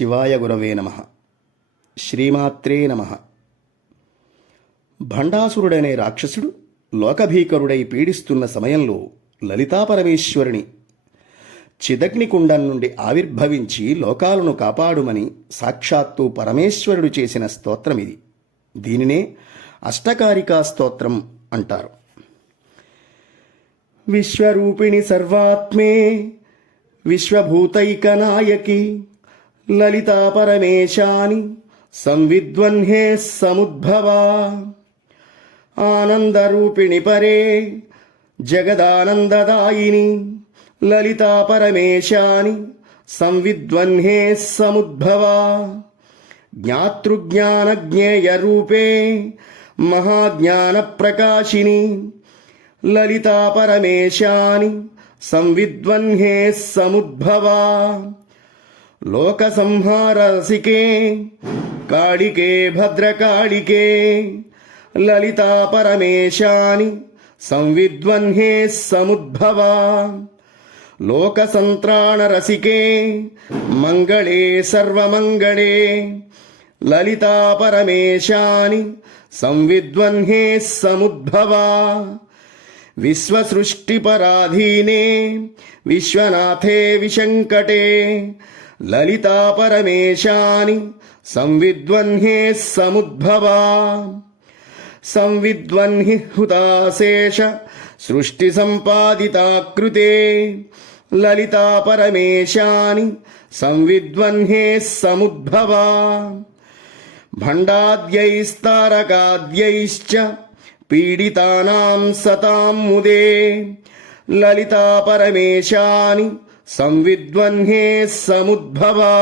శివాయ గురవే నమః. శ్రీమాత్రే నమః. భండాసురుడనే రాక్షసుడు లోకభీకరుడై పీడిస్తున్న సమయంలో లలితాపరమేశ్వరుని చిదగ్నికుండం నుండి ఆవిర్భవించి లోకాలను కాపాడుమని సాక్షాత్తు పరమేశ్వరుడు చేసిన స్తోత్రమిది. దీనినే అష్టకారికా స్తోత్రం అంటారు. విశ్వరూపిణి సర్వాత్మే విశ్వభూతైకనాయకి లలితా పరమేశాని సంవిద్వన్హే సముద్భవా ఆనందరూపిణి పరే జగదానందదాయిని లలితా పరమేశాని సంవిద్వన్హే సముద్భవా జ్ఞాతృజ్ఞానజ్ఞేయరూపే మహాజ్ఞానప్రకాశిని లలితా పరమేశాని సంవిద్వన్హే సముద్భవా లోకసంహారసికే కాళికే భద్రకాళికే లలితా పరమేశాని సంవిద్వన్హే సముద్భవా లోకసంత్రాణరసికే మంగళే సర్వమంగళే లలితా పరమేశాని సంవిద్వన్హే సముద్భవా విశ్వసృష్టిపరాధీనే విశ్వనాథే విశంకటే లలితా పరమేశాని సంవిద్వన్హే సముద్భవా సంవిద్వన్హి హుతాశేష సృష్టి సంపాదితాకృతే లలితా పరమేశాని సంవిద్వన్హే సముద్భవా భండాద్యైస్తారకాద్యైశ్చ పీడితానాం సతాం ముదే లలితా పరమేశాని సంవిద్వన్హే సముద్భవా.